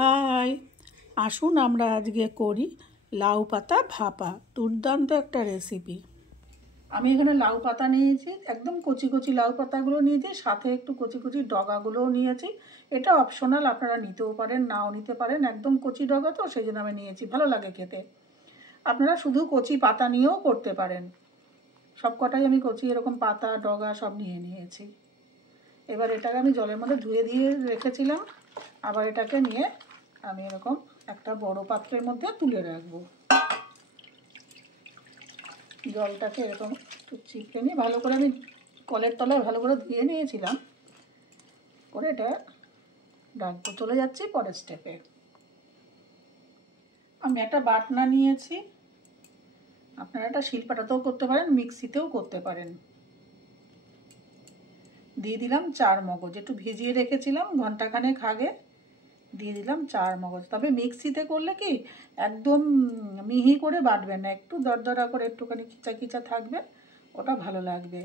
High, আসুন আমরা আজকে করি লাউ পাতা ভাপা। দুর্দান্ত একটা রেসিপি। আমি এখানে লাউ পাতা নিয়েছি, একদম কচি কচি লাউ পাতাগুলো নিয়েছি, সাথে একটু কচি কচি ডগাগুলোও নিয়েছি। এটা অপশনাল, আপনারা নিতেও পারেন নাও নিতে পারেন। একদম কচি ডগা তো সেই জন্য আমি নিয়েছি, ভালো লাগে খেতে। আপনারা শুধু কচি পাতা নিয়েও করতে পারেন। সব কটাই আমি কচি এরকম পাতা ডগা সব নিয়ে নিয়েছি। এবার এটাকে আমি জলের মধ্যে ধুয়ে দিয়ে রেখেছিলাম। আবার এটাকে নিয়ে আমি এরকম একটা বড় পাত্রের মধ্যে তুলে রাখবো। জলটাকে এরকম একটু চিপড়ে নিয়ে ভালো করে আমি কলের তলায় ভালো করে ধুয়ে নিয়েছিলাম। করে এটা রাখবো। চলে যাচ্ছি পরের স্টেপে। আমি একটা বাটনা নিয়েছি, আপনারা এটা শিলপাটাতেও করতে পারেন, মিক্সিতেও করতে পারেন। দিয়ে দিলাম 4 মগজ, একটু ভিজিয়ে রেখেছিলাম ঘন্টাখানেক আগে। দিয়ে দিলাম 4 মগজ। তবে মিক্সিতে করলে কি একদম মিহি করে বাটবেন না, একটু দরদরা করে একটুখানি খিচা খিচা থাকবে, ওটা ভালো লাগবে।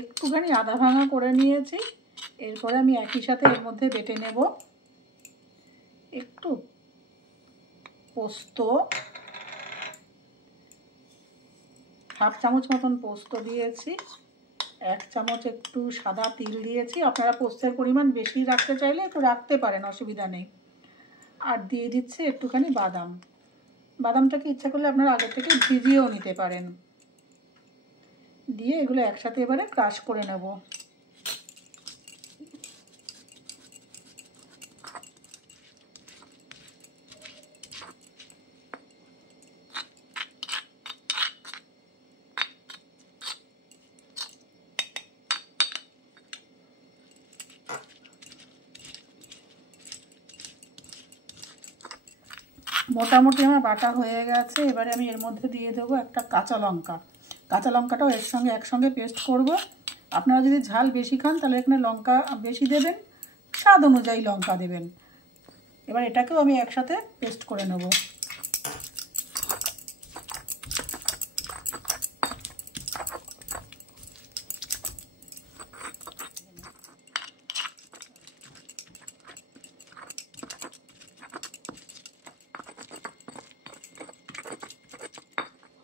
একটুখানি আদা ভাঙা করে নিয়েছি। এরপরে আমি একই সাথে এর মধ্যে বেটে নেব একটু পোস্ত, হাফ চামচ মতন পোস্ত দিয়েছি। 1 চামচ একটু সাদা তিল দিয়েছি। আপনারা পোস্তের পরিমাণ বেশি রাখতে চাইলে একটু রাখতে পারেন, অসুবিধা নেই। আর দিয়ে দিচ্ছি একটুখানি বাদাম। বাদামটাকে ইচ্ছা করলে আপনারা আগে থেকে ভিজিয়েও নিতে পারেন। দিয়ে এগুলো একসাথে এবারে ক্রাশ করে নেব। মোটামুটি আমার বাটা হয়ে গেছে। এবারে আমি এর মধ্যে দিয়ে দেবো একটা কাঁচা লঙ্কা। কাঁচা লঙ্কাটাও এর সঙ্গে একসঙ্গে পেস্ট করব। আপনারা যদি ঝাল বেশি খান তাহলে এখানে লঙ্কা বেশি দেবেন, স্বাদ অনুযায়ী লঙ্কা দেবেন। এবার এটাকেও আমি একসাথে পেস্ট করে নেব।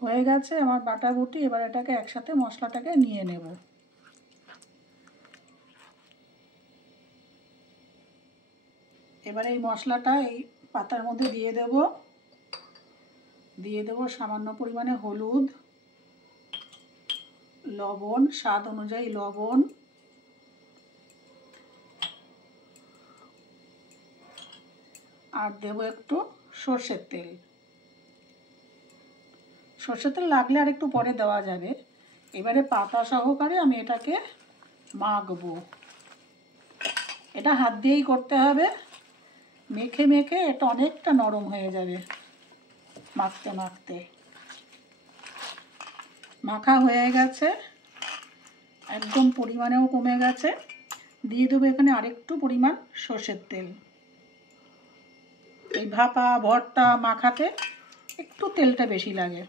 হয়ে গেছে আমার বাটা বুটি। এবার এটাকে একসাথে মশলাটাকে নিয়ে নেব। এবার এই মশলাটা এই পাতার মধ্যে দিয়ে দেব। দিয়ে দেব সামান্য পরিমাণে হলুদ, লবণ, স্বাদ অনুযায়ী লবণ, আর দেব একটু সর্ষের তেল। সর্ষের তেল লাগলে আর একটু পরে দেওয়া যাবে। এবারে পাতা সহকারে আমি এটাকে মাখবো। এটা হাত দিয়েই করতে হবে। মেখে মেখে এটা অনেকটা নরম হয়ে যাবে মাখতে মাখতে। মাখা হয়ে গেছে, একদম পরিমাণেও কমে গেছে। দিয়ে দেবো এখানে আরেকটু পরিমাণ সর্ষের তেল। এই ভাপা ভর্তা মাখাতে একটু তেলটা বেশি লাগে।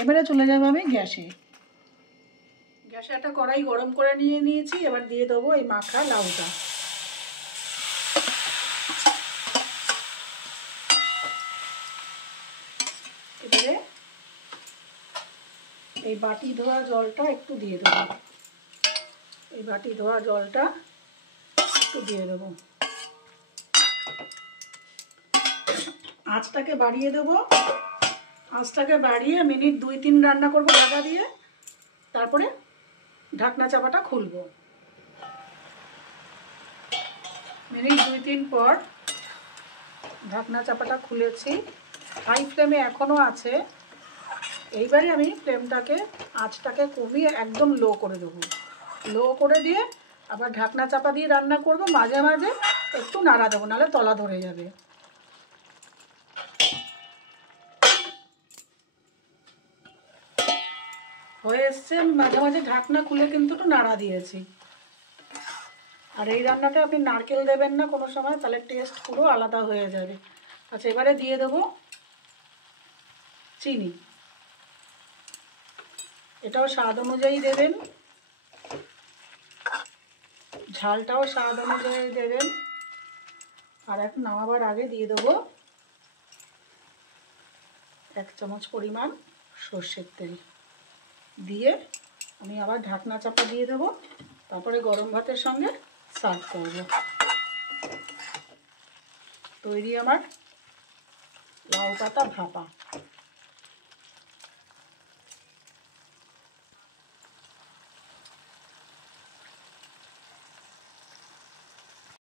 এবারে চলে যাবো আমি গ্যাসে। গ্যাসে একটা কড়াই গরম করে নিয়ে নিয়েছি। এবার দিয়ে দেবো এই মাখা লাউটা। এবারে এই বাটি ধোয়া জলটা একটু দিয়ে দেবো। এই বাটি ধোয়া জলটা একটু দিয়ে দেবো। আঁচটাকে বাড়িয়ে দেবো। আঁচটাকে বাড়িয়ে মিনিট 2-3 রান্না করবো ঢাকা দিয়ে। তারপরে ঢাকনা চাপাটা খুলবো। মিনিট 2-3 পর ঢাকনা চাপাটা খুলেছি। হাই ফ্লেমে এখনও আছে। এইবারে আমি ফ্লেমটাকে আঁচটাকে কমিয়ে একদম লো করে দেবো। লো করে দিয়ে আবার ঢাকনা চাপা দিয়ে রান্না করব। মাঝে মাঝে একটু নাড়া দেবো, নাহলে তলা ধরে যাবে। হয়ে এসছে। আমি মাঝে মাঝে ঢাকনা খুলে কিন্তু একটু নাড়া দিয়েছি। আর এই রান্নাটা আপনি নারকেল দেবেন না কোনো সময়, তাহলে টেস্ট পুরো আলাদা হয়ে যাবে। আচ্ছা, এবারে দিয়ে দেবো চিনি। এটাও স্বাদ অনুযায়ী দেবেন, ঝালটাও স্বাদ অনুযায়ী দেবেন। আর এখন নামাবার আগে দিয়ে দেবো 1 চামচ পরিমাণ সর্ষের তেল, দিয়ে আমি আবার ঢাকনা চাপা দিয়ে দেবো। তারপরে গরম ভাতের সঙ্গে সার্ভ করব। তৈরি আমার লাউ পাতা ভাপা।